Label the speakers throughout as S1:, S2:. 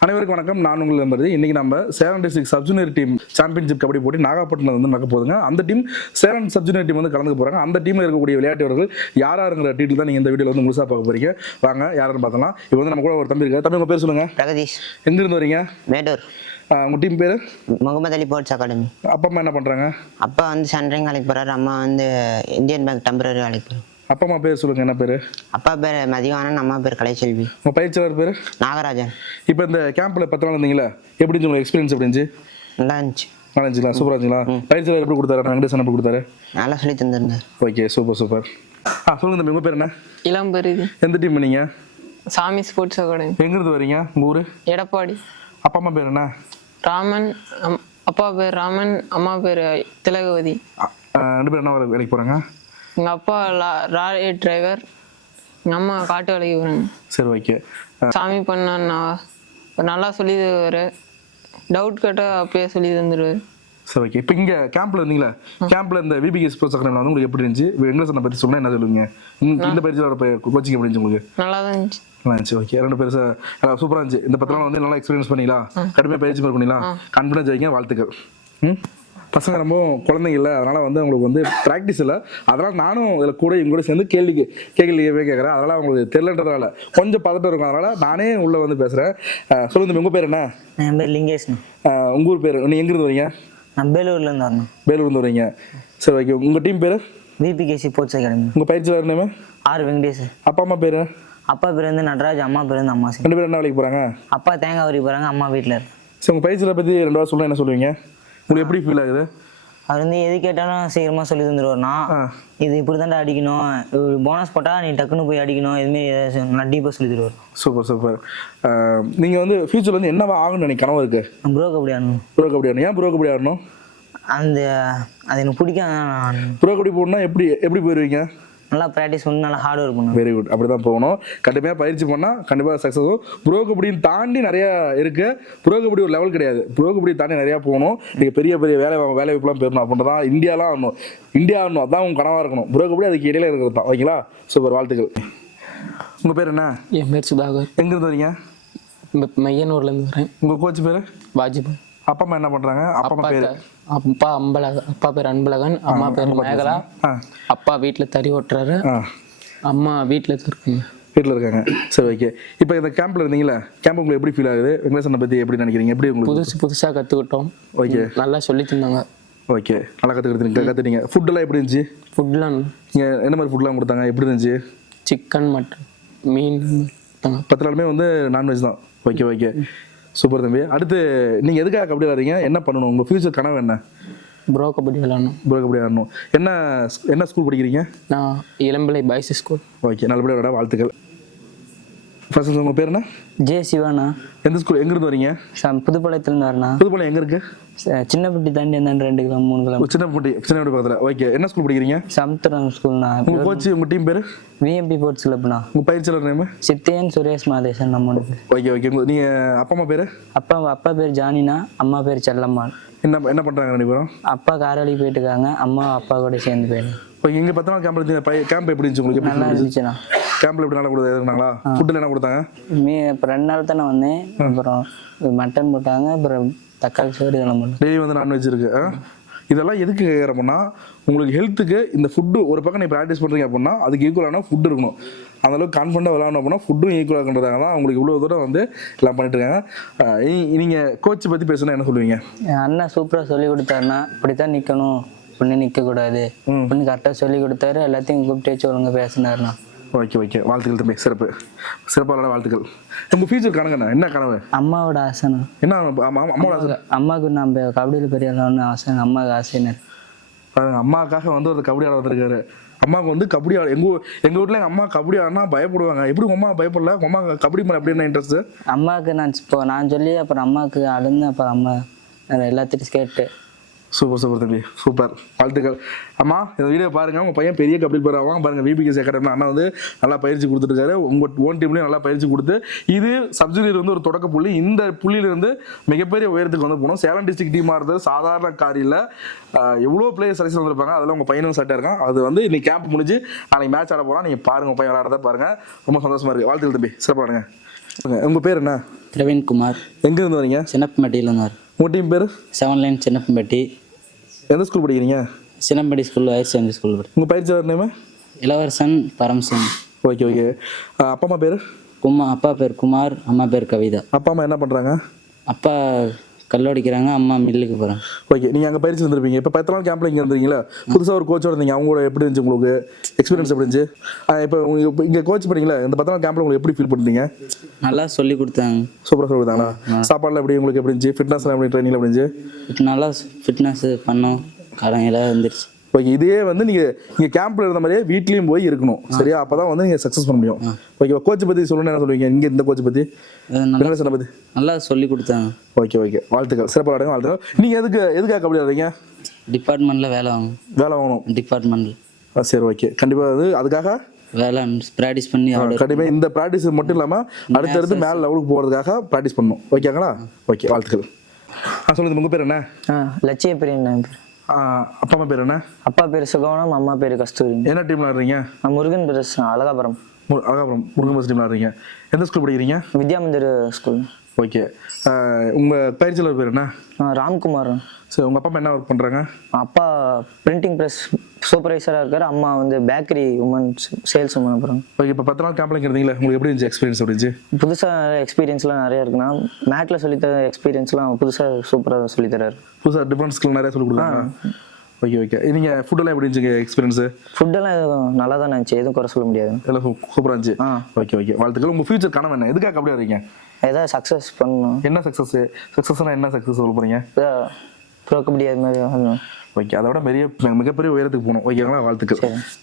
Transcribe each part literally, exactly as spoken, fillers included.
S1: அனைவருக்கும் வணக்கம். நான் உங்கள் நம்பர். இன்னைக்கு நம்ம Salem district sub junior team championship kabaddi போட்டி நாகப்பட்டினம் வந்து நடக்க போகுதுங்க. அந்த team Salem sub junior team வந்து கலந்து போறாங்க. அந்த டீம்ல இருக்கக்கூடிய விளையாட்டுவர்கள் யார் யாருங்கிற டீட்டில் தான் நீங்க இந்த வீடியோல வந்து முழுசா பார்க்க போறீங்க. வாங்க யாருன்னு பார்த்தலாம். இப்போ வந்து நம்ம கூட ஒரு தம்பி இருக்காரு. தம்பி உங்க பேர் சொல்லுங்க.
S2: பிரகதீஷ்.
S1: எங்க இருந்து வரீங்க?
S2: மேடூர்.
S1: உங்க டீம் பேரு?
S2: Mohammed Ali sports academy.
S1: அப்பா அம்மா என்ன பண்றாங்க?
S2: அப்பா வந்து சன்ரைங் வேலைக்கு போறாரு, அம்மா வந்து இந்தியன் பேங்க் டெம்பரரி வேலைக்கு போறாரு.
S1: அப்பா அம்மா பேர் சொல்லுங்க. என்ன பேரு?
S2: அப்பா பேர் மதிவானன், அம்மா பேர் கலைச்செல்வி.
S1: உங்க பயிற்சியாளர் பேரு?
S2: நாகராஜன்.
S1: இப்போ இந்த கேம்ப்ல பத்து நாள் இருந்தீங்களா, எப்படி இருந்துச்சு உங்களுக்கு எக்ஸ்பீரியன்ஸ்? எப்படி இருந்துச்சு?
S2: நல்லா இருந்துச்சு.
S1: நல்லா இருந்துச்சுங்களா? சூப்பரா இருந்துச்சுங்களா? பயிற்சியாளர் எப்படி கொடுத்தாரு? வெங்கடேசன் எப்படி கொடுத்தாரு?
S2: நல்லா சொல்லி தந்திருந்தார்.
S1: Okay, super super. ஆ சொல்லுங்க தம்பி, உங்க பேர் என்ன?
S3: இளம்பருதி.
S1: எந்த டீம் நீங்க?
S3: சாமி ஸ்போர்ட்ஸ் அகாடமி.
S1: எங்க இருந்து வரீங்க? உங்க ஊரு?
S3: எடப்பாடி.
S1: அப்பா அம்மா பேர் என்ன?
S3: ராமன். அப்பா பேர் ராமன், அம்மா பேர் திலகவதி.
S1: ரெண்டு பேரும் என்ன வேலைக்கு போறாங்க?
S3: எங்க அப்பா லாரி டிரைவர், எங்க அம்மா காட்டு வேலைக்கு போறாங்க.
S1: சரி, ஓகே.
S3: சாமி பண்ண நல்லா சொல்லி தருவாரு, டவுட் கேட்டால் அப்பயே சொல்லி தந்துடுவார்.
S1: சரி, ஓகே. இப்போ இங்கே கேம்ப்ல இருந்தீங்களா? கேம்ப்ல இந்த விபிகே ஸ்போர்ட்ஸ் அகாடமி வந்து உங்களுக்கு எப்படி இருந்துச்சு? வெங்கடேசனை பற்றி சொன்னா என்ன சொல்லுவீங்க? இந்த பயிற்சியோட கோச்சிங் எப்படி இருந்துச்சு உங்களுக்கு?
S3: நல்லா தான் இருந்துச்சு.
S1: நல்லா இருந்துச்சு. ஓகே, ரெண்டு பேரும் சூப்பராக இருந்துச்சு. இந்த பத்து நாள் வந்து நல்லா எக்ஸ்பீரியன்ஸ் பண்ணீங்களா? கடுமையாக பயிற்சி பண்ணீங்களா? கான்ஃபிடன்ஸ் வைங்க. வாழ்த்துக்கள். ம் பசங்க ரொம்ப குழந்தைங்க இல்லை, அதனால வந்து அவங்களுக்கு வந்து ப்ராக்டிஸ் இல்லை. அதனால் நானும் இதில் கூட இவங்க கூட சேர்ந்து கேள்வி கேள்வியே கேட்குறேன். அதனால் அவங்களுக்கு தெரியலன்றதால கொஞ்சம் பதட்டம் இருக்கும். அதனால் நானே உள்ளே வந்து பேசுகிறேன். சொல்லுங்க, உங்கள் பேர் என்ன?
S2: என் பேர் லிங்கேஷ்.
S1: உங்கள் ஊர் பேர்? நீங்கள் எங்கேருந்து வரீங்க?
S2: நான் பேலூர்லேருந்து வரணும்.
S1: பேலூர்லேருந்து வரீங்க. சரி, ஓகே. உங்கள் டீம் பேர்?
S2: VPK sports academy.
S1: உங்கள் பயிற்சியாளர் நேம்?
S2: ஆர் வெங்கடேஷ்.
S1: அப்பா அம்மா பேர்?
S2: அப்பா பேர் வந்து நடராஜ், அம்மா பேர் வந்து அம்மா.
S1: ரெண்டு பேரும் என்ன வேலைக்கு போகிறாங்க?
S2: அப்பா தேங்காய் உரி போகிறாங்க, அம்மா வீட்டில் இருக்கு.
S1: சரி, உங்கள் பயிற்சியாளரை பற்றி ரெண்டு வாரம் சொல்ல என்ன சொல்லுவீங்க? உங்களுக்கு எப்படி ஃபீல் ஆகுது?
S2: அவர் வந்து எது கேட்டாலும் சீக்கிரமாக சொல்லி தந்துடுவார்னா, இது இப்படி தாண்டா அடிக்கணும், ஒரு போனஸ் போட்டால் நீ டக்குன்னு போய் அடிக்கணும், இதுமாரி ஏதாச்சும் நான் டீப்பாக சொல்லி தருவார்.
S1: Super super. நீங்கள் வந்து ஃபியூச்சரில் வந்து என்னவா ஆகணும்னு எனக்கு கனவு இருக்கு?
S2: ப்ரோ கபடி ஆடணும்.
S1: ப்ரோ கபடி ஆடணும். ஏன் ப்ரோ கபடி ஆடணும்?
S2: அந்த அது எனக்கு பிடிக்கும்.
S1: ப்ரோ கபடி போகணுன்னா எப்படி எப்படி போயிடுவீங்க?
S2: நல்லா ப்ராக்டிஸ் பண்ணி நல்லா ஹார்ட் ஒர்க் பண்ணணும்.
S1: Very good. அப்படி தான் போகணும். கடுமையாக பயிற்சி பண்ணால் கண்டிப்பாக சக்ஸஸ் ஆகும். ப்ரோ கபடின்னு தாண்டி நிறையா இருக்குது. ப்ரோ கபடி ஒரு லெவல் கிடையாது. ப்ரோ கபடி தாண்டி நிறையா போகணும். நீங்கள் பெரிய பெரிய வேலை வேலை வாய்ப்புலாம் பெறணும். அப்படின்றதான் இந்தியாலாம் ஆடணும். இந்தியா ஆடணும், அதான் உங்கள் கனவாக இருக்கணும். ப்ரோ கபடி அதுக்கு இடையில இருக்கிறது தான். ஓகேங்களா? சூப்பர், வாழ்த்துக்கள். உங்கள் பேர் என்ன?
S3: என் பேர் சுதாகர்.
S1: எங்கேருந்து வரீங்க?
S3: மையனூர்லேருந்து வரேன்.
S1: உங்கள் கோச் பேர்?
S3: வாஜிபாய்.
S1: அப்பா அம்மா என்ன பண்ணுறாங்க? அப்பா அம்மா பேர்?
S3: அப்பா அம்பலகன். அப்பா பேர் அன்பழகன், அம்மா பேர் மேகலா. அப்பா வீட்டில் தறி ஓட்டுறாரு, அம்மா வீட்டில் இருக்குங்க.
S1: வீட்டில் இருக்காங்க. சரி, ஓகே. இப்போ இந்த கேம்பில் இருந்தீங்களா? கேம்ப் உங்களுக்கு எப்படி ஃபீல் ஆகுது? வெங்கடேசனை பற்றி எப்படி நினைக்கிறீங்க? எப்படி உங்களுக்கு
S3: புதுசு புதுசாக கற்றுக்கிட்டோம்.
S1: ஓகே, நல்லா
S3: சொல்லி தந்தாங்க.
S1: ஓகே, நல்லா கற்றுக்கிட்டு கற்றுட்டீங்க. ஃபுட்டெல்லாம் எப்படி இருந்துச்சு?
S3: ஃபுட்லாம்
S1: நீங்கள் என்ன மாதிரி ஃபுட்லாம் கொடுத்தாங்க? எப்படி இருந்துச்சு?
S3: சிக்கன், மட்டன், மீன் கொடுத்தாங்க.
S1: பத்து நாளுமே வந்து நான்வெஜ் தான். ஓகே ஓகே, சூப்பர் தம்பி. அடுத்து நீங்கள் எதுக்காக கபடி விளாட்றீங்க? என்ன பண்ணணும்? உங்கள் ஃபியூச்சர் கனவு என்ன?
S3: ப்ரோ கபடி விளாடணும்.
S1: ப்ரோ கபடி விளாடணும். என்ன என்ன ஸ்கூல் படிக்கிறீங்க?
S3: நான் இளம்பிள்ளை பாய்ஸ் ஸ்கூல். ஓகே,
S1: நல்லபடியாக விளாட வாழ்த்துக்கள். ஃபர்ஸ்ட் உங்கள் பேர் என்ன?
S2: ஜே சிவானா.
S1: எந்த ஸ்கூல்? எங்கேருந்து வரீங்க?
S2: புதுப்பாளையத்துலேருந்து வரேண்ணா.
S1: புதுப்பாளையம் எங்கே இருக்குது?
S2: சின்னப்பட்டி தாண்டி இருந்தாண்டு ரெண்டு கிலோ மூணு கிலோ.
S1: சின்னப்பட்டி சின்னப்பட்டி பக்கத்தில். ஓகே, என்ன ஸ்கூல் படிக்கிறீங்க?
S2: சமுத்திரம் ஸ்கூல்ண்ணா.
S1: உங்கள் கோச் உங்கள் டீம் பேர்?
S2: விஎம்பி ஸ்போர்ட்ஸ் கிளப்ண்ணா.
S1: உங்கள் பயிற்சியாளர் நேம்?
S2: சித்தையன் சுரேஷ் மாதேசன் நம்மளுக்கு.
S1: Okay okay. நீங்கள் அப்பா அம்மா பேர்?
S2: அப்பா அப்பா பேர் ஜானினா, அம்மா பேர் செல்லம்மாள்.
S1: என்ன என்ன பண்ணுறாங்க ரெண்டு பேரும்?
S2: அப்பா காரவழிக்கு போயிட்டு இருக்காங்க, அம்மா அப்பா கூட சேர்ந்து போயிடுங்க.
S1: ஓகே, இங்கே பத்து நாள் கேம்ப் இருந்துச்சு. கேம்ப் எப்படி இருந்துச்சு உங்களுக்கு?
S2: நல்லா இருந்துச்சுண்ணா.
S1: கேம்பில் எப்படி நல்லா கொடுத்தாங்களா? ஃபுட்டில் என்ன கொடுத்தாங்க?
S2: மீ இப்போ ரெண்டு நாள் தானே வந்தேன். அப்புறம் மட்டன் போட்டாங்க, அப்புறம் தக்காளி சோறு இதெல்லாம் போட்டு.
S1: டெய்லி வந்து நான்வெஜ் இருக்கு. இதெல்லாம் எதுக்கு கேட்குறப்போனா, உங்களுக்கு ஹெல்த்துக்கு இந்த ஃபுட்டு ஒரு பக்கம் நீ ப்ராக்டிஸ் பண்ணுறீங்க அப்படின்னா அதுக்கு ஈக்குவலான ஃபுட் இருக்கணும். அந்தளவுக்கு கான்ஃபிடண்டாக விளாடணும் அப்படின்னா ஃபுட்டும் ஈக்குவலாக இருக்குன்றதாங்க தான் உங்களுக்கு இவ்வளோ தூரம் வந்து எல்லாம் பண்ணிட்டு இருக்காங்க. நீங்கள் கோச்சை பற்றி பேசுனா என்ன சொல்லுவீங்க?
S2: என் அண்ணன் சூப்பராக சொல்லி கொடுத்தாருன்னா, இப்படி தான் நிற்கணும், இப்படி நிற்கக்கூடாது அப்படின்னு கரெக்டாக சொல்லி கொடுத்தாரு. எல்லாத்தையும் கூப்பிட்டு வச்சு ஒழுங்காக பேசினாருண்ணா.
S1: ஓகே ஓகே, வாழ்த்துக்கள் தம்பி. சிறப்பு சிறப்பான வாழ்த்துக்கள். உங்கள் ஃபியூச்சர் கனவுண்ணா என்ன கனவு?
S2: அம்மாவோட ஆசைண்ணா.
S1: என்ன அம்மாவோட ஆசை?
S2: அம்மாவுக்கு நம்ம கபடியில் பெரிய ஆளான்னு ஆசை. அம்மாவுக்கு ஆசைன்னு
S1: பாருங்க, அம்மாவுக்காக வந்து ஒரு கபடி ஆட வந்திருக்காரு. அம்மாவுக்கு வந்து கபடி ஆட எங்கள் எங்கள் வீட்டில் எங்கள் அம்மா கபடி ஆடினா பயப்படுவாங்க. எப்படி உங்கள் அம்மா பயப்படல? உங்கள் அம்மா கபடி மேலே எப்படி என்ன இன்ட்ரெஸ்ட்டு?
S2: அம்மாவுக்கு நான் இப்போ நான் சொல்லி அப்புறம் அம்மாவுக்கு அழுந்து அப்புறம் அம்மா எல்லாத்திட்டும் கேட்டு.
S1: சூப்பர் சூப்பர் தம்பி, சூப்பர், வாழ்த்துக்கள். அம்மா இந்த வீடியோ பாருங்கள். உங்கள் பையன் பெரிய கபடி பிளேயர் ஆவாங்க பாருங்கள். விபிகே அகாடமி அண்ணா வந்து நல்லா பயிற்சி கொடுத்துருக்காரு. உங்கள் ஓன் டீம்லேயும் நல்லா பயிற்சி கொடுத்து இது சப்ஜூனியர் வந்து ஒரு தொடக்க புள்ளி. இந்த புள்ளியிலிருந்து மிகப்பெரிய உயரத்துக்கு வந்து போகணும். சேலம் டிஸ்ட்ரிக்ட் டீமாக இருந்தது சாதாரண காரியில் எவ்வளோ பிளேயர் செலக்ஷன் வந்திருப்பாங்க. அதில் உங்கள் பையனும் சட்டாக இருக்கான். அது வந்து இன்னைக்கு கேம்ப் முடிஞ்சு நாளைக்கு மேட்ச் ஆட போகிறோம். நீங்கள் பாருங்கள், உங்கள் பையன் விளையாடுறத பாருங்கள். ரொம்ப சந்தோஷமாக இருக்குது. வாழ்த்துக்கள் தம்பி, சிறப்பாக. உங்கள் பேர் என்ன?
S3: பிரவீன்குமார்.
S1: எங்கேருந்து வரீங்க?
S3: சின்னப்பம்பட்டியிலேருந்து வரும்.
S1: உங்கள் டீம் பேர்?
S3: Seven line Chinnappampatti.
S1: எந்த ஸ்கூல் படிக்கிறீங்க?
S3: Chinnappampatti school higher secondary school படி.
S1: உங்கள் பயிற்சியாளர் நேமு?
S3: இளவரசன் பரம்சிங்.
S1: Okay okay. அப்பா அம்மா பேர்?
S3: குமா அப்பா பேர் குமார், அம்மா பேர் கவிதா.
S1: அப்பா அம்மா என்ன பண்ணுறாங்க?
S3: அப்பா கல்லடிக்கிறாங்க, அம்மா மில்லுக்கு போகிறாங்க.
S1: ஓகே. நீங்கள் அங்கே பயிற்சி வந்துருப்பீங்க. இப்போ பத்து நாள் கேம்பில் இங்கே இருந்தீங்களா? புதுசாக ஒரு கோச்சோட இருந்தீங்க, அவங்களோட எப்படி இருந்துச்சு உங்களுக்கு எக்ஸ்பீரியன்ஸ்? எப்படி இருந்துச்சு? இப்போ உங்களுக்கு இங்கே கோச் பண்ணீங்களா? இந்த பத்து நாள் கேம்பில் உங்களுக்கு எப்படி ஃபீல் பண்ணுறீங்க?
S3: நல்லா சொல்லி கொடுத்தாங்க.
S1: சூப்பராக சொல்லி கொடுத்தாங்களா? சாப்பாடுலாம் எப்படி உங்களுக்கு எப்படி இருந்துச்சு? ஃபிட்னஸ்லாம் எப்படி, ட்ரைனிங் எப்படி இருந்துச்சு?
S3: நல்லா ஃபிட்னஸ் பண்ணோம், கடையெல்லாம் வந்துருச்சு.
S1: ஓகே. இதே வந்து நீங்கள் இங்கே கேம்பில் இருந்த மாதிரியே வீட்லேயும் போய் இருக்கணும், சரியா? அப்போ தான் வந்து நீங்கள் சக்ஸஸ் பண்ண முடியும். ஓகே. கோச்சை பற்றி சொல்லணும்னு என்ன சொல்லுவீங்க? இங்கே இந்த கோச்சை பற்றி, வெங்கடேசனை பற்றி
S3: நல்லா சொல்லி கொடுத்தாங்க.
S1: Okay okay. வாழ்த்துக்கள், சிறப்பாக ஆடுங்க, வாழ்த்துக்கள். நீங்கள் எதுக்கு எதுக்காக கபடி ஆடுறீங்க?
S3: டிபார்ட்மெண்ட்டில் வேலை வாங்கணும்.
S1: வேலை வாங்கணும்
S3: டிபார்ட்மெண்ட்டில்.
S1: ஆ சரி, ஓகே. கண்டிப்பாக அது அதுக்காக
S3: வேலை ப்ராக்டிஸ் பண்ணி
S1: கண்டிப்பாக இந்த ப்ராக்டிஸ் மட்டும் இல்லாமல் அடுத்தடுத்து மேலே லெவலுக்கு போகிறதுக்காக ப்ராக்டிஸ் பண்ணணும். ஓகேங்களா? ஓகே, வாழ்த்துக்கள். ஆ சொல்லுங்கள், உங்கள் பேர் என்ன?
S2: ஆ லட்சிய பிரியன் என் பேர்.
S1: அப்பா அம்மா பேர் என்ன?
S2: அப்பா பேர் சுகவனம், அம்மா பேர் கஸ்தூரி.
S1: என்ன டீமில் ஆடுறீங்க?
S2: நான் முருகன் பிரதர்ஸ், அழகாபுரம்.
S1: மு அழகாபுரம் முருகன் பஸ் டீமில் ஆடுறீங்க. எந்த ஸ்கூல் படிக்கிறீங்க?
S2: வித்யாமந்திர் ஸ்கூல்.
S1: ஓகே. உங்கள் பயிற்சியாளர் பேர் என்ன?
S2: ராம்குமார்.
S1: சரி, உங்கள் அப்பா அம்மா என்ன ஒர்க் பண்ணுறாங்க?
S2: அப்பா பிரிண்டிங் ப்ரெஸ் சூப்பர்வைசராக இருக்கார், அம்மா வந்து பேக்கரி உமன்ஸ் சேல்ஸ் உமன். அப்புறம்
S1: ஓகே. இப்போ பத்து நாள் கேம்ப்ல இருந்தீங்களா, உங்களுக்கு எப்படி இருந்துச்சு எக்ஸ்பீரியன்ஸ்? எப்படி இருந்துச்சு?
S2: புதுசாக எக்ஸ்பீரியன்ஸ்லாம் நிறையா இருக்குண்ணா. மேட்டில் சொல்லித்தர எக்ஸ்பீரியன்ஸ்லாம் புதுசாக சூப்பராக சொல்லித்தராரு.
S1: புதுசாக டிஃப்ரெண்ட் ஸ்கில் நிறையா சொல்லி கொடுத்தாங்க. Okay okay. நீங்கள் ஃபுட்டெல்லாம் எப்படி இருந்துச்சு எக்ஸ்பீரியன்ஸு?
S2: ஃபுட்டெல்லாம் எதுவும் நல்லா தான் இருந்துச்சு, எதுவும் குறை சொல்ல முடியாது.
S1: எல்லாம் சூப்பராக இருந்துச்சு.
S2: ஆ
S1: ஓகே ஓகே. வாழ்த்துக்கள். உங்கள் ஃபியூச்சர் கனவு என்ன? எதுக்காக அப்படி வரீங்க?
S2: ஏதாவது சக்ஸஸ் பண்ணணும்.
S1: என்ன சக்ஸஸ்? சக்ஸஸ்னால் என்ன சக்ஸஸ் சொல்ல போகிறீங்க?
S2: ப்ரோ கபடி அது மாதிரி வரணும்.
S1: ஓகே. அதோட பெரிய மிகப்பெரிய உயரத்துக்கு போகணும். ஓகேங்களா? வாழ்த்துக்கள்.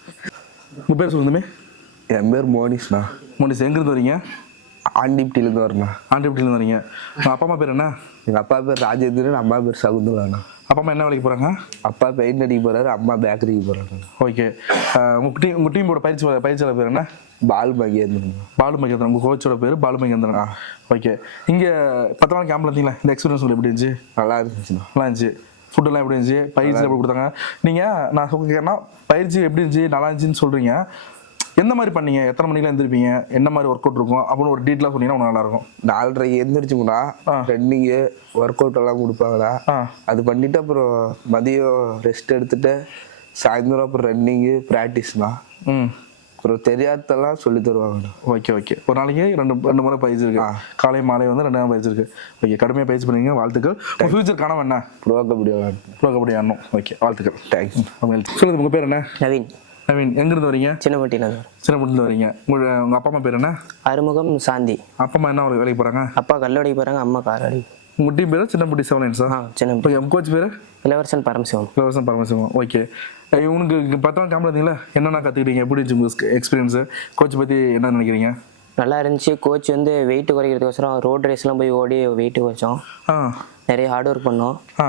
S1: உங்கள் பேர் சொல்லுமே?
S4: என் பேர் மோனிஷ்ண்ணா.
S1: மோனிஷ், எங்கேருந்து வரீங்க?
S4: ஆண்டிப்டிலேருந்து வரேண்ணா.
S1: ஆண்டிப்டிலேருந்து வரீங்க. உங்கள் அப்பா அம்மா பேர் என்ன?
S4: எங்கள் அப்பா பேர் ராஜேந்திரன், அம்மா பேர் சகுந்தலாண்ணா.
S1: அப்பா அம்மா என்ன வேலைக்கு போகிறாங்க?
S4: அப்பா பெயிண்ட் அடிக்க போகிறாரு, அம்மா பேக்கரிக்கு போகிறாங்க.
S1: ஓகே. உங்கள் டீம் உங்கள் டீமோட பயிற்சி பயிற்சியாளர் பேர் என்ன?
S4: பால் மகேந்திரன்.
S1: பாலு மகேந்திரன். உங்கள் கோச்சோட பேர் பாலு மகேந்திரன். ஓகே. இங்கே பத்து நாள் கேம்பில் இருந்தீங்களா? இந்த எக்ஸ்பீரியன்ஸ் உங்களுக்கு எப்படி இருந்துச்சு?
S4: நல்லா இருந்துச்சுண்ணா.
S1: நல்லா இருந்துச்சு. ஃபுட்டெல்லாம் எப்படி இருந்துச்சு? பயிற்சி எப்படி கொடுத்தாங்க? நீங்கள் நான் கேட்குறேன்னா பயிற்சி எப்படி இருந்துச்சு, நல்லா இருந்துச்சுன்னு சொல்கிறீங்க. எந்த மாதிரி பண்ணீங்க? எத்தனை மணிக்கெலாம் எழுந்திருப்பீங்க? என்ன மாதிரி ஒர்க் அவுட் இருக்கும் அப்படின்னு ஒரு டீட்டெயிலாக சொன்னீங்கன்னா ஒன்று நல்லாயிருக்கும்.
S4: நாலரைக்கு எழுந்திரிச்சுங்கண்ணா. ரன்னிங்கு ஒர்க் அவுட் எல்லாம் கொடுப்பாங்கண்ணா. அது பண்ணிவிட்டு அப்புறம் மதியம் ரெஸ்ட் எடுத்துகிட்டு சாயந்தரம் அப்புறம் ரன்னிங்கு ப்ராக்டிஸ்ண்ணா. ம் அப்புறம் தெரியாததெல்லாம் சொல்லி தருவாங்கண்ணா.
S1: Okay okay. ஒரு நாளைக்கு ரெண்டு ரெண்டு முறை பயிற்சி இருக்கு. காலை மாலை வந்து ரெண்டு நேரம் பயிற்சி இருக்கு. ஓகே. கடுமையாக பயிற்சி பண்ணுவீங்க. வாழ்த்துக்கள். உங்கள் ஃபியூச்சர் கனவு என்ன?
S4: ப்ரோ கபடி விளையாடணும்.
S1: ப்ரோ கபடி ஆடணும். ஓகே. வாழ்த்துக்கள்.
S4: தேங்க்ஸ்.
S1: சொல்லுங்கள், உங்கள் பேர் என்ன?
S2: நவீன்.
S1: நவீன், எங்கேருந்து வரீங்க?
S2: சின்னப்பட்டியிலேருந்து.
S1: சின்னப்பட்டிலேருந்து வரீங்க. உங்கள் உங்கள் அப்பா அம்மா பேர் என்ன?
S2: அறுமுகம் சாந்தி.
S1: அப்பா அம்மா என்ன வேலைக்கு போகிறாங்க?
S2: அப்பா கல்லடிக்கு போகிறாங்க, அம்மா கார் அடி.
S1: உங்கள் டீம் பேர் சின்னப்பட்டி செவன் லைன்ஸா?
S2: ஆ சின்ன.
S1: ஓகே. உங்கள் கோச் பேர்?
S2: இளவரசன் பரமசிவம்.
S1: இளவரசன் பரமசிவம். ஓகே. இவனுக்கு இங்கே பத்து நாள் கேம்பில் இருந்தீங்களா? என்னென்ன கற்றுக்கிட்டீங்க? எப்படி இருந்துச்சு உங்கள் எக்ஸ்பீரியன்ஸு? கோச் பற்றி என்ன நினைக்கிறீங்க?
S2: நல்லா இருந்துச்சு. கோச் வந்து வெயிட் குறைக்கிறதுக்கோசரம் ரோட் ரேஸ்லாம் போய் ஓடி வெயிட்டு குறைச்சோம்.
S1: ஆ
S2: நிறைய ஹார்ட் ஒர்க் பண்ணோம்.
S1: ஆ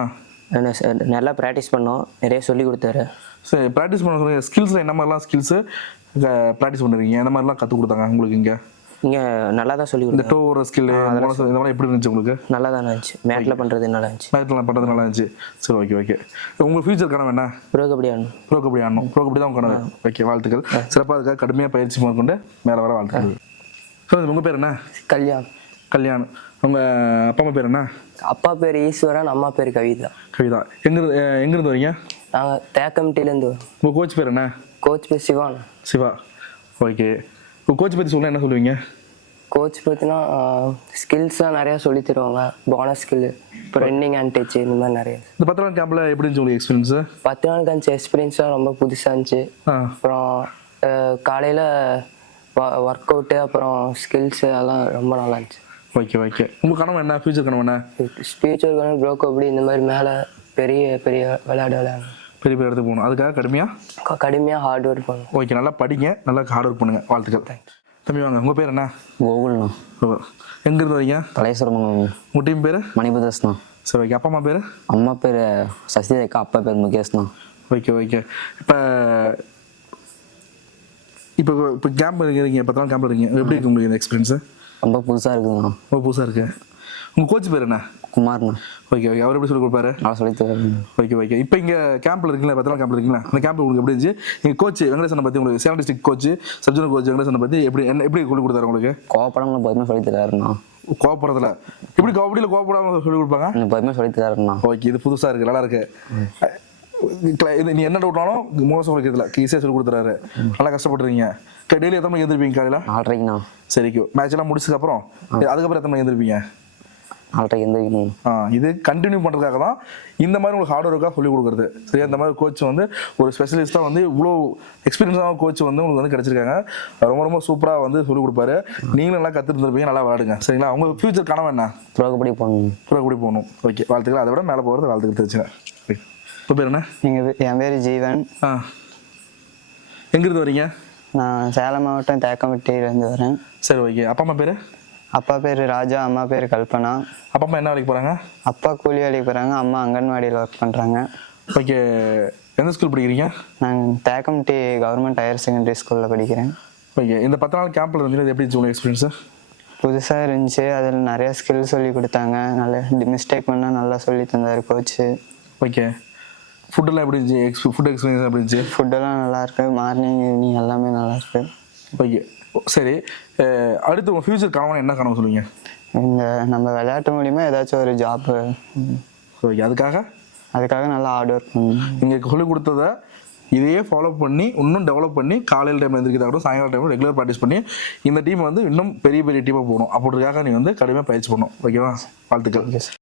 S2: நல்லா ப்ராக்டிஸ் பண்ணோம். நிறைய சொல்லி கொடுத்தாரு.
S1: சரி, ப்ராக்டிஸ் பண்ண சொல்லுங்கள். ஸ்கில்ஸில் என்ன மாதிரிலாம் ஸ்கில்ஸு ப்ராக்டிஸ் பண்ணுறீங்க? என்ன மாதிரிலாம் கற்றுக் கொடுத்தாங்க உங்களுக்கு இங்கே?
S2: இங்கே நல்லா தான் சொல்லி
S1: இந்த
S2: கொடுத்தாங்க.
S1: டோ ஒரு ஸ்கில் இந்த மாதிரி எப்படி இருந்துச்சு உங்களுக்கு?
S2: நல்லா தான் இருந்துச்சு. மேட்டில் பண்ணுறது நல்லா இருந்துச்சு.
S1: மேட்டில் பண்ணுறது நல்லா இருந்துச்சு. சரி, ஓகே ஓகே. உங்கள் ஃபியூச்சர் கனவு என்ன?
S2: ப்ரோ கபடி ஆடணும்.
S1: ப்ரோ கபடி ஆடணும். ப்ரோ கபடி தான் உங்கள் கனவு. ஓகே. வாழ்த்துக்கள். சிறப்பாக இருக்கா. கடுமையாக பயிற்சி மேற்கொண்டு மேலே வர வாழ்த்துக்கள். சொல்லுங்கள், உங்கள் பேர் என்ன?
S2: கல்யாண்.
S1: கல்யாண். உங்கள் அப்பா அம்மா பேர் என்ன?
S2: அப்பா பேர் ஈஸ்வரன், அம்மா பேர் கவிதா.
S1: கவிதா. எங்கேருந்து எங்கேருந்து வரீங்க?
S2: நாங்கள் தேக்கம்பட்டியிலேருந்து வரோம்.
S1: உங்கள் கோச் பேர் என்ன?
S2: கோச் பேர் சிவான்.
S1: சிவா. ஓகே. உங்கள் கோச் பற்றி சொல்ல என்ன சொல்லுவீங்க?
S2: கோச் பார்த்தீங்கன்னா ஸ்கில்ஸ்லாம் நிறையா சொல்லி தருவாங்க. போனஸ் ஸ்கில்லு, இப்போ ரன்னிங் அண்ட் டச், இந்த மாதிரி நிறைய.
S1: இந்த பத்து நாள் கேம்பில் எப்படி இருந்துச்சு உங்களுக்கு எக்ஸ்பீரியன்ஸு?
S2: பத்து நாளுக்கு இருந்துச்சு. எக்ஸ்பீரியன்ஸ்லாம் ரொம்ப புதுசாக இருந்துச்சு. அப்புறம் காலையில் ஒர்க் அவுட்டு, அப்புறம் ஸ்கில்ஸு அதெல்லாம் ரொம்ப நல்லா இருந்துச்சு.
S1: Okay okay. உங்கள் கனவு என்ன? ஃபியூச்சர் கனவு என்ன?
S2: ஃபியூச்சர் கனவு ப்ரோ கபடி இந்த மாதிரி மேலே பெரிய பெரிய விளையாட விளையாடணும்.
S1: பெரிய பெரிய இடத்துக்கு போகணும். அதுக்காக கடுமையாக
S2: கடுமையாக ஹார்ட் ஒர்க் பண்ணணும்.
S1: ஓகே. நல்லா படிங்க, நல்லா ஹார்ட் ஒர்க் பண்ணுங்கள். வாழ்த்துக்கள். தேங்க்ஸ். தம்பி வாங்க. உங்கள் பேர் என்ன?
S3: கோகுல்ண்ணா.
S1: எங்கேருந்து வரீங்க?
S3: கலைசுரமங்கலம்.
S1: உங்கள் டீம் பேர்?
S3: மணிபதர்ஸ்ண்ணா.
S1: சரி, ஓகே. அப்பா அம்மா பேர்?
S3: அம்மா பேர் சசிரேகா, அப்பா பேர் முகேஷ்ண்ணா.
S1: Okay okay. இப்போ இப்போ இப்போ கேம்ப் இருக்கிறீங்க, பத்து நாள் கேம்ப் இருக்கீங்க. எப்படி இருக்கு உங்களுக்கு இந்த எக்ஸ்பீரியன்ஸு?
S3: ரொம்ப புதுசாக இருக்குதுண்ணா.
S1: ரொம்ப புதுசாக இருக்குது. உங்கள் கோச் பேர் என்ன?
S5: குமார்ண்ணா.
S1: Okay okay. அவர் எப்படி சொல்லி கொடுப்பாரு?
S5: நான் சொல்லி தரேன்.
S1: Okay okay. இப்போ இங்கே கேம்பில் இருக்கீங்களா, பத்தலாம் கேம்பில் இருக்கீங்களா? அந்த கேம்ப் உங்களுக்கு எப்படி இருந்துச்சு? எங்கள் கோச் வெங்கடேசனை பற்றி உங்களுக்கு, Salem district coach subject coach வெங்கடேசனை பற்றி எப்படி என்ன எப்படி சொல்லி கொடுத்தாரு உங்களுக்கு?
S5: கோவப்படாமல் பொறுமையாக சொல்லி தராருண்ணா.
S1: கோவப்படுறதுல எப்படி கபடியில் கோவப்படாமல் சொல்லி கொடுப்பாங்க?
S5: பொறுமையாக சொல்லி தராருண்ணா.
S1: ஓகே, இது புதுசாக இருக்குது, நல்லா இருக்கு. இது நீ என்ன டவுட்னாலும் மோசம் வைக்கிறதுல ஈஸியாக சொல்லி கொடுத்துறாரு. நல்லா கஷ்டப்பட்டுருக்கீங்க. டெய்லி எத்தனை மணிக்கு எழுந்திருப்பீங்க காலையில்?
S5: நாலரைக்குண்ணா.
S1: சரிக்கு மேட்ச் எல்லாம் முடிச்சதுக்கப்புறம் அதுக்கப்புறம் எத்தனை மணிக்கு எழுந்திருப்பீங்க?
S5: நாலரைக்கு எந்திரிக்கணும்.
S1: ஆ, இது கண்டினியூ பண்ணுறதுக்காக தான் இந்த மாதிரி உங்களுக்கு ஹார்ட் ஒர்க்காக சொல்லிக் கொடுக்குறது. சரியா? இந்த மாதிரி கோச் வந்து ஒரு ஸ்பெஷலிஸ்ட்டாக வந்து இவ்வளோ எக்ஸ்பீரியன்ஸான கோச் வந்து உங்களுக்கு வந்து கிடச்சிருக்காங்க. ரொம்ப ரொம்ப சூப்பராக வந்து சொல்லிக் கொடுப்பாரு. நீங்களும் நல்லா கற்றுருந்துருப்பீங்க, நல்லா விளையாடுங்க. சரிங்களா? உங்கள் ஃபியூச்சர் கனவு என்ன?
S5: ப்ரோ கபடி போகணும்.
S1: ப்ரோ கபடி போகணும். ஓகே, வாழ்த்துக்கள். அதை விட மேலே போகிறது வாழ்த்துக்கள் தெரிஞ்சுங்க. இப்போ பேர் என்ன?
S6: எங்கள் என் பேர் ஜீவன்.
S1: ஆ, எங்கேருந்து வரீங்க?
S6: நான் சேலம் மாவட்டம் தேக்கம்பட்டியிலேருந்து வரேன்.
S1: சரி, ஓகே. அப்பா அம்மா பேர்?
S6: அப்பா பேர் ராஜா, அம்மா பேர் கல்பனா.
S1: அப்பா அம்மா என்ன வேலைக்கு போகிறாங்க?
S6: அப்பா கூலி வேலைக்கு போகிறாங்க, அம்மா அங்கன்வாடியில் ஒர்க் பண்ணுறாங்க.
S1: ஓகே. எந்த ஸ்கூல் படிக்கிறீங்க?
S6: நான் தேக்கம்பட்டி கவர்மெண்ட் ஹையர் செகண்டரி ஸ்கூலில் படிக்கிறேன்.
S1: ஓகே. இந்த பத்து நாள் கேம்பில் இருந்தது எப்படி இருந்துச்சு உங்களுக்கு எக்ஸ்பீரியன்ஸு?
S6: புதுசாக இருந்துச்சு. அதில் நிறைய ஸ்கில் சொல்லி கொடுத்தாங்க. நல்ல மிஸ்டேக் பண்ணால் நல்லா சொல்லி தந்தார் கோச்சு.
S1: ஓகே. ஃபுட்டெல்லாம் எப்படி இருந்துச்சு? எக்ஸ் ஃபுட் எக்ஸ்பீரியன்ஸ் எப்படி இருந்துச்சு?
S6: ஃபுட்டெல்லாம் நல்லாயிருக்கு. மார்னிங் ஈவினிங் எல்லாமே நல்லாயிருக்கு.
S1: ஓகே, சரி. அஹ் அடுத்து உங்கள் ஃபியூச்சர் கனவு என்ன கனவு சொல்லுவீங்க?
S6: இந்த நம்ம விளையாட்டு மூலிமா ஏதாச்சும் ஒரு ஜாப்பு,
S1: ஓகே. அதுக்காக
S6: அதுக்காக நல்லா ஹார்ட் ஒர்க் பண்ணணும்.
S1: நீங்கள் சொல்லிக் கொடுத்ததை இதையே ஃபாலோ பண்ணி இன்னும் டெவலப் பண்ணி காலையில் டைம் எழுந்திரிக்கிறதாகட்டும், சாயங்காலம் டைம் ரெகுலர் ப்ராக்டிஸ் பண்ணி இந்த டீம் வந்து இன்னும் பெரிய பெரிய டீமாக போகணும். அப்படின்றதுக்காக நீ வந்து கடுமையாக பயிற்சி பண்ணணும். ஓகேவா? வாழ்த்துக்கள்.